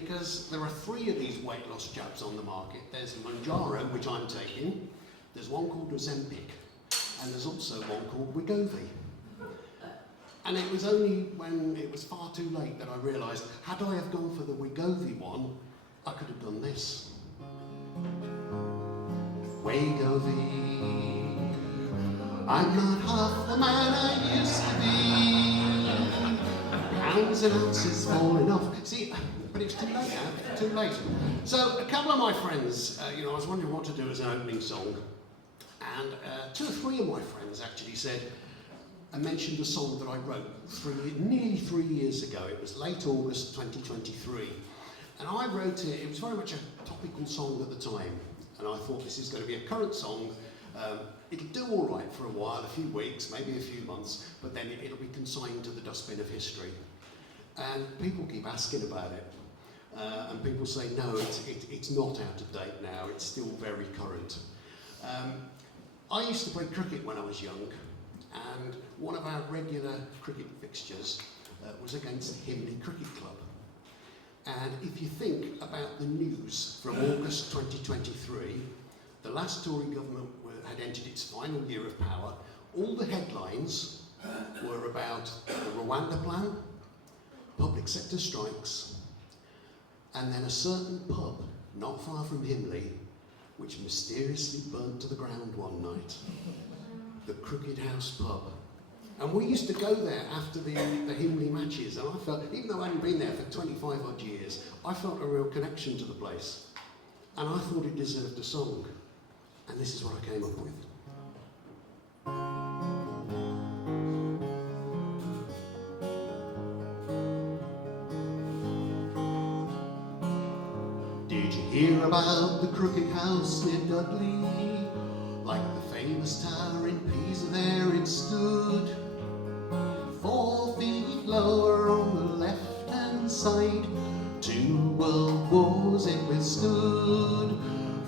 because there are 3 of these weight loss jabs on the market. There's Mounjaro, which I'm taking, there's one called Ozempic, and there's also one called Wegovy. And it was only when it was far too late that I realised, had I have gone for the Wegovy one, I could have done this. Wegovy, I'm not half the man I used to be. Pounds and ounces falling off. See, but it's too late now, too late. So a couple of my friends, I was wondering what to do as an opening song. And 2 or 3 of my friends actually said, I mentioned a song that I wrote nearly 3 years ago. It was late August 2023. And I wrote it, it was very much a topical song at the time. And I thought this is going to be a current song. It'll do all right for a while, a few weeks, maybe a few months, but then it'll be consigned to the dustbin of history. And people keep asking about it. And people say, no, it's not out of date now, it's still very current. I used to play cricket when I was young, and one of our regular cricket fixtures was against Himley Cricket Club. And if you think about the news from August 2023, the last Tory government had entered its final year of power. All the headlines were about the Rwanda plan, public sector strikes, and then a certain pub not far from Himley, which mysteriously burnt to the ground one night. The Crooked House pub. And we used to go there after the Himley matches, and I felt, even though I hadn't been there for 25 odd years, I felt a real connection to the place. And I thought it deserved a song. And this is what I came up with. Did you hear about the Crooked House near Dudley? Like the famous tower in Pisa, there it stood. 4 feet lower on the left-hand side. 2 world wars it withstood.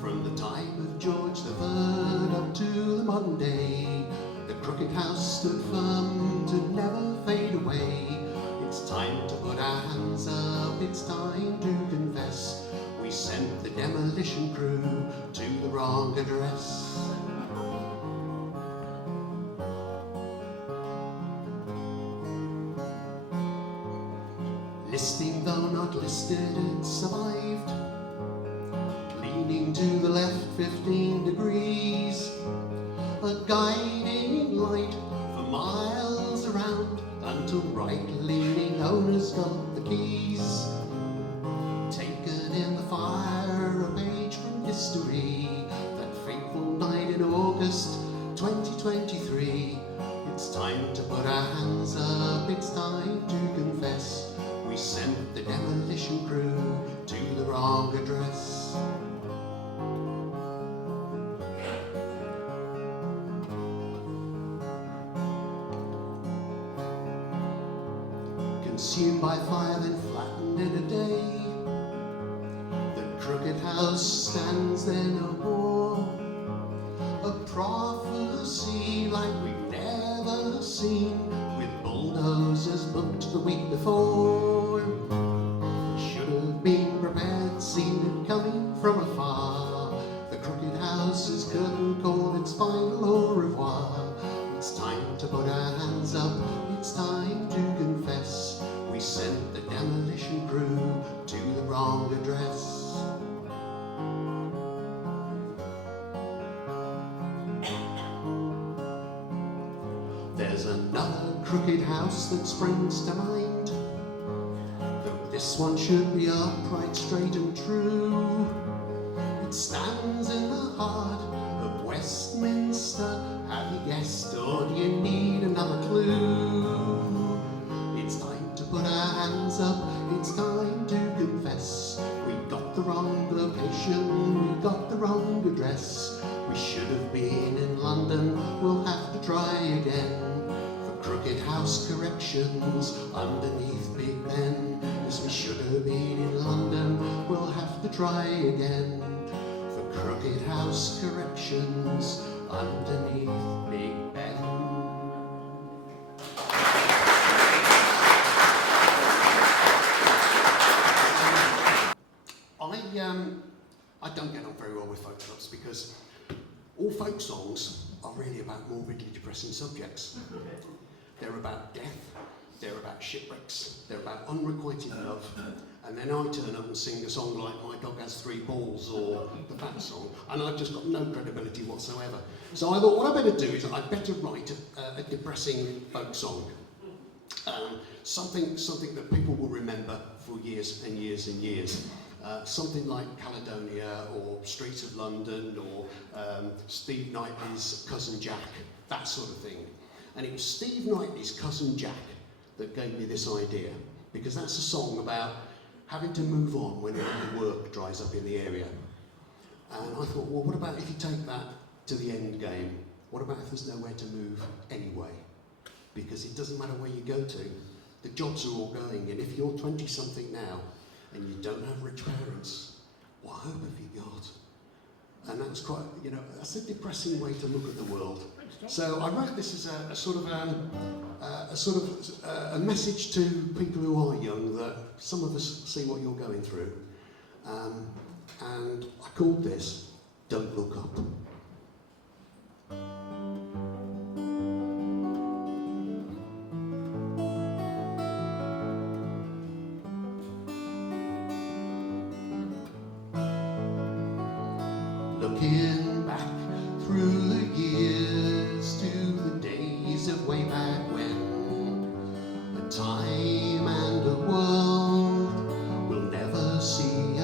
From the time of George III up to the modern day, the Crooked House stood firm to never fade away. It's time to put our hands up, it's time to confess. We sent the demolition crew to the wrong address. Listing though not listed, it survived. Leaning to the left 15 degrees. A guiding light for miles around, until right-leaning owners got the keys. Taken in the fire, a page from history. That fateful night in August 2023. It's time to put our hands up, it's time to confess. We sent the demolition crew to the wrong address. Consumed by fire, then flattened in a day. The Crooked House stands there no more. A prophecy like we've never seen, with bulldozers booked the week before. Should have been prepared, seen it coming from afar. The Crooked House's curtain called its final au revoir. It's time to put our hands up, it's time to confess. We sent the demolition crew to the wrong address. There's another Crooked House that springs to mind, though this one should be upright, straight and true. It stands in the heart of Westminster. Have you guessed, or do you need another clue? It's time to put our hands up, it's time to confess. We got the wrong location, we got the wrong address. We should have been in London, we'll have to try again. For Crooked House corrections underneath Big Ben. Yes, we should have been in London, we'll have to try again. For Crooked House corrections underneath Big Ben. I don't get on very well with folk clubs because all folk songs are really about morbidly depressing subjects. They're about death, they're about shipwrecks, they're about unrequited love, and then I turn up and sing a song like My Dog Has Three Balls or the Fat Song, and I've just got no credibility whatsoever. So I thought what I better do is I'd better write a depressing folk song. Something that people will remember for years and years and years. Something like Caledonia or Streets of London or Steve Knightley's Cousin Jack, that sort of thing. And it was Steve Knightley's Cousin Jack that gave me this idea, because that's a song about having to move on when the work dries up in the area. And I thought, well, what about if you take that to the end game? What about if there's nowhere to move anyway? Because it doesn't matter where you go to, the jobs are all going, and if you're 20-something now and you don't have rich parents, what hope have you got? And that's quite, that's a depressing way to look at the world. So I wrote this as a sort of a message to people who are young, that some of us see what you're going through. And I called this Don't Look Up. Looking back through the years to the days of way back when, a time and a world we'll never see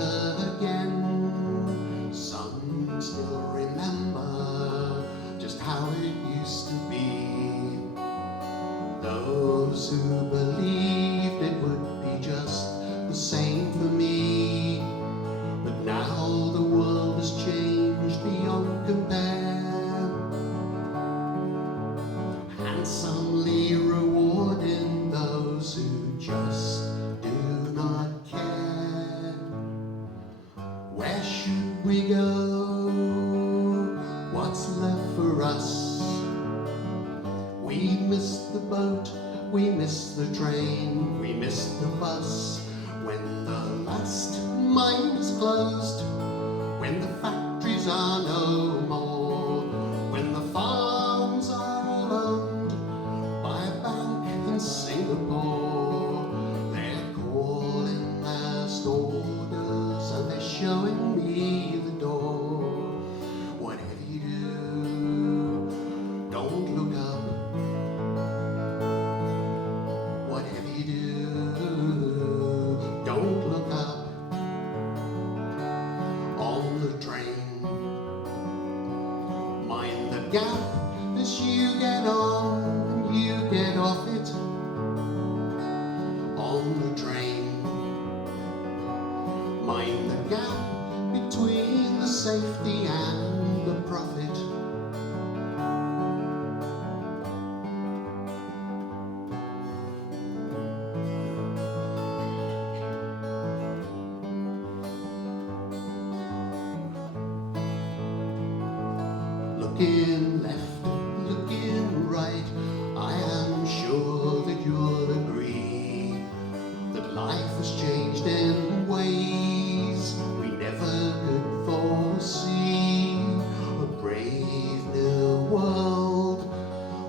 again. Some still remember just how it used to be. Those who believed it would be just the same for me. But now the world has changed beyond compare, handsomely rewarding those who just do not care. Where should we go? What's left for us? We missed the boat, we missed the train, we missed the bus. When the last mine is closed, when the factories are no more, when the farms are all owned by a bank in Singapore, they're calling last orders and they're showing me the door. Whatever you do, don't look up. Whatever you do, don't look up. On the train, mind the gap as you get on and you get off it. On the train, mind the gap between the safety and the profit. Looking left, looking right, I am sure that you'll agree that life has changed in ways we never could foresee. A brave new world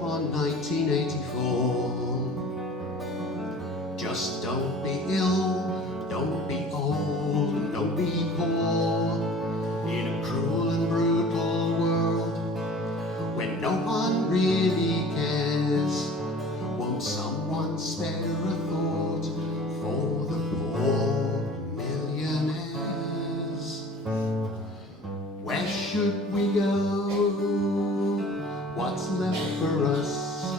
on 1984. Just don't be ill, don't be old, and don't be poor. In a cruel and brutal world, when no one really cares, won't someone spare a thought for the poor millionaires? Where should we go? What's left for us?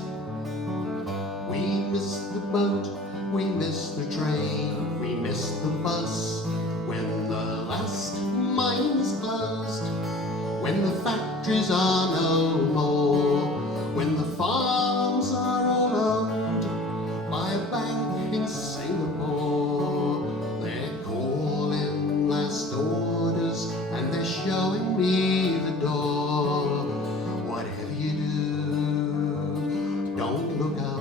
We missed the boat, we missed the train, we missed the bus. When the last mine is closed, when the factories are no more, when the farms are all owned by a bank in Singapore, they're calling last orders and they're showing me the door. Whatever you do, don't look up.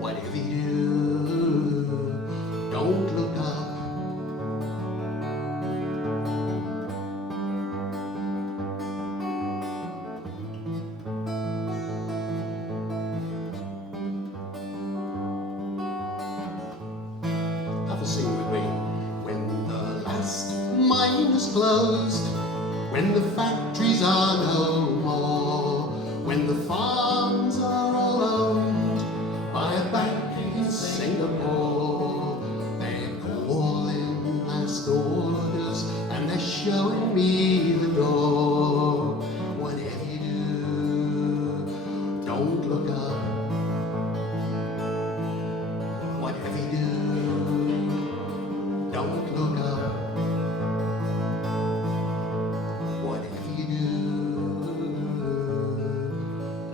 Whatever you do, don't look up. sing with me. When the last mine is closed, when the factories are no more, when the farms are all owned by a bank in Singapore, they're calling last orders and they're showing me the door. Whatever you do, don't look up. Whatever you do, don't look up. Whatever you do,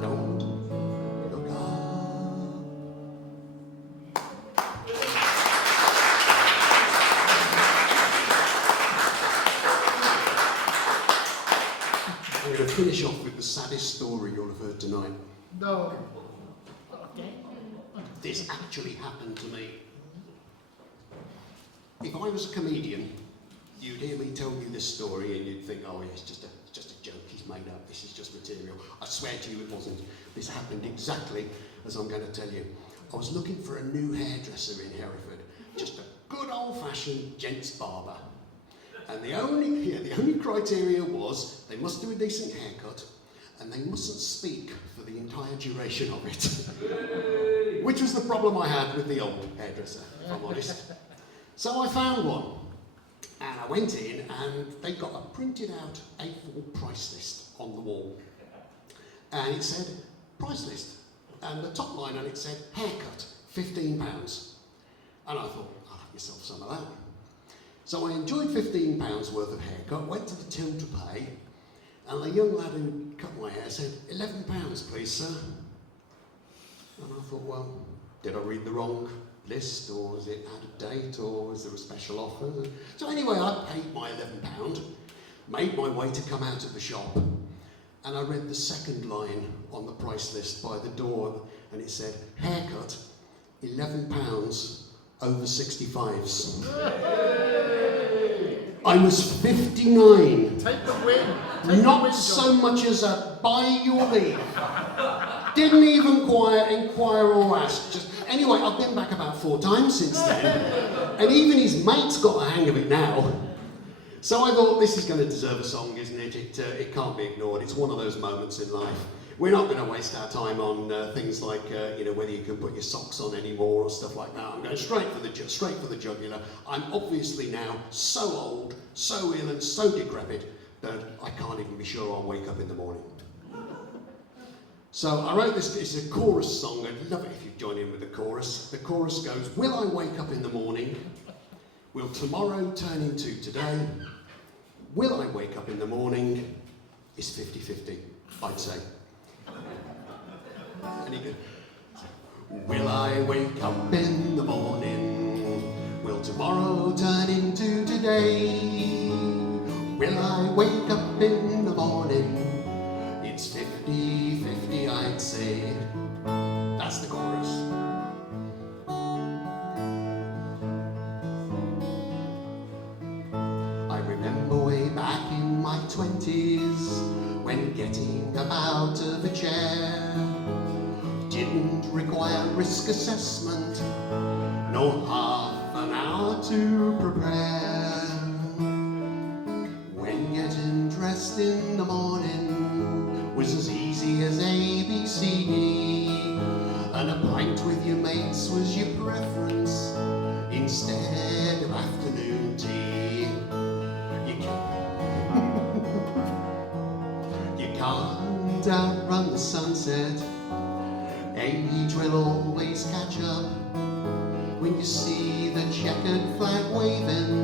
don't look up. I'm going to finish off with the saddest story you'll have heard tonight. No. This actually happened to me. If I was a comedian, you'd hear me tell you this story and you'd think, oh, yeah, it's just a joke he's made up, this is just material. I swear to you it wasn't. This happened exactly as I'm going to tell you. I was looking for a new hairdresser in Hereford, just a good old-fashioned gents barber. And the only criteria was they must do a decent haircut and they mustn't speak for the entire duration of it. Which was the problem I had with the old hairdresser, if I'm honest. So I found one, and I went in, and they got a printed out A4 price list on the wall. And it said, price list, and the top line on it said, haircut, £15. And I thought, I'll have myself some of that. So I enjoyed £15 worth of haircut, went to the till to pay, and the young lad who cut my hair said, £11 please, sir. And I thought, well, did I read the wrong list, or was it out of date, or was there a special offer? So anyway, I paid my £11, made my way to come out of the shop, and I read the second line on the price list by the door, and it said, haircut, £11 over 65s. I was 59. Take the win. Not so much as a by your leave. Didn't even inquire or ask. Anyway, I've been back about 4 times since then, and even his mate's got the hang of it now. So I thought, this is going to deserve a song, isn't it? It can't be ignored. It's one of those moments in life. We're not going to waste our time on things like, whether you can put your socks on anymore or stuff like that. I'm going straight for the jugular. I'm obviously now so old, so ill, and so decrepit that I can't even be sure I'll wake up in the morning. So I wrote this, it's a chorus song. I'd love it if you'd join in with the chorus. The chorus goes, will I wake up in the morning? Will tomorrow turn into today? Will I wake up in the morning? It's 50-50, I'd say. Any good? Will I wake up in the morning? Will tomorrow turn into today? Will I wake up in the morning? It's 50-50, I'd say. That's the chorus. I remember way back in my 20s when getting up out of a chair didn't require risk assessment, nor half an hour to prepare. When getting dressed in the morning was as easy as ABCD, and a pint with your mates was your preference instead of afternoon tea. You can't outrun the sunset. Age will always catch up. When you see the checkered flag waving,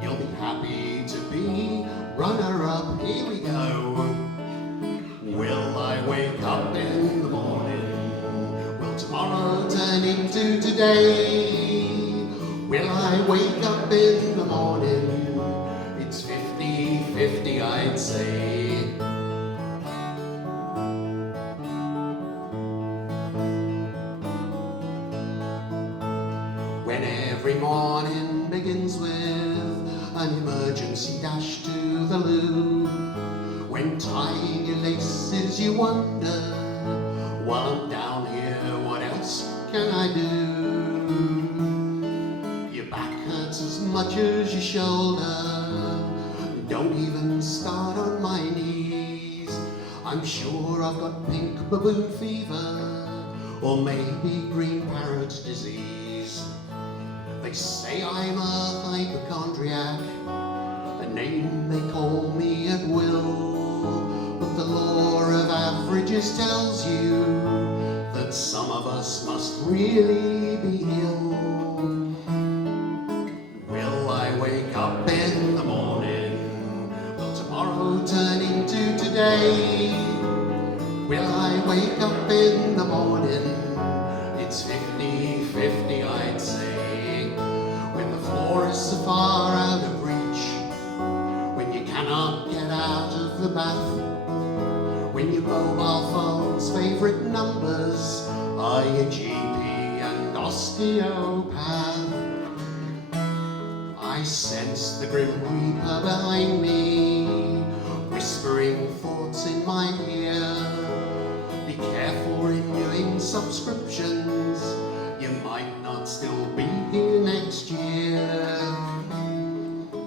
you'll be happy to be runner-up. Here we go. Will I wake up in the morning? Will tomorrow turn into today? Will I wake up in the morning? It's 50-50, I'd say. When every morning begins with an emergency dash to the loo, when tying your laces you wonder, while I'm down here, what else can I do? You're back touches your shoulder. Don't even start on my knees. I'm sure I've got pink baboon fever, or maybe green parrot disease. They say I'm a hypochondriac, a name they call me at will. But the law of averages tells you that some of us must really be ill. Will I wake up in the morning? Will tomorrow turn into today? Will I wake up in the morning? It's 50-50, I'd say. When the floor is so far out of reach, when you cannot get out of the bath, when your mobile phone's favourite numbers are your GP and osteopath. I sense the grim reaper behind me, whispering thoughts in my ear. Be careful renewing subscriptions, you might not still be here next year.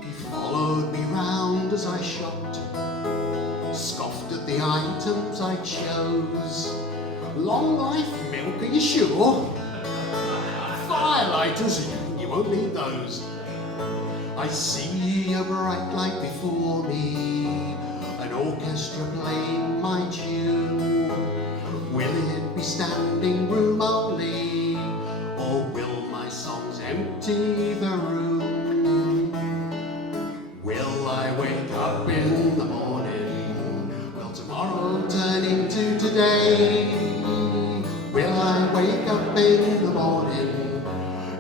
He followed me round as I shopped, scoffed at the items I chose. Long life milk, are you sure? Firelighters, you won't need those. I see a bright light before me, an orchestra playing my tune. Will it be standing room only, or will my songs empty the room? Will I wake up in the morning? Will tomorrow turn into today? Will I wake up in the morning?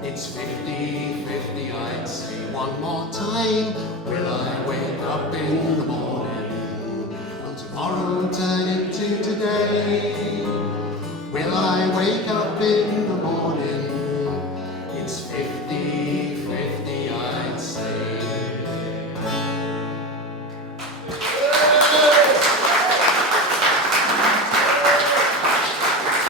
It's 50-50, I'd say one more time. Will I wake up in the morning? Will tomorrow turn into today? Will I wake up in the morning?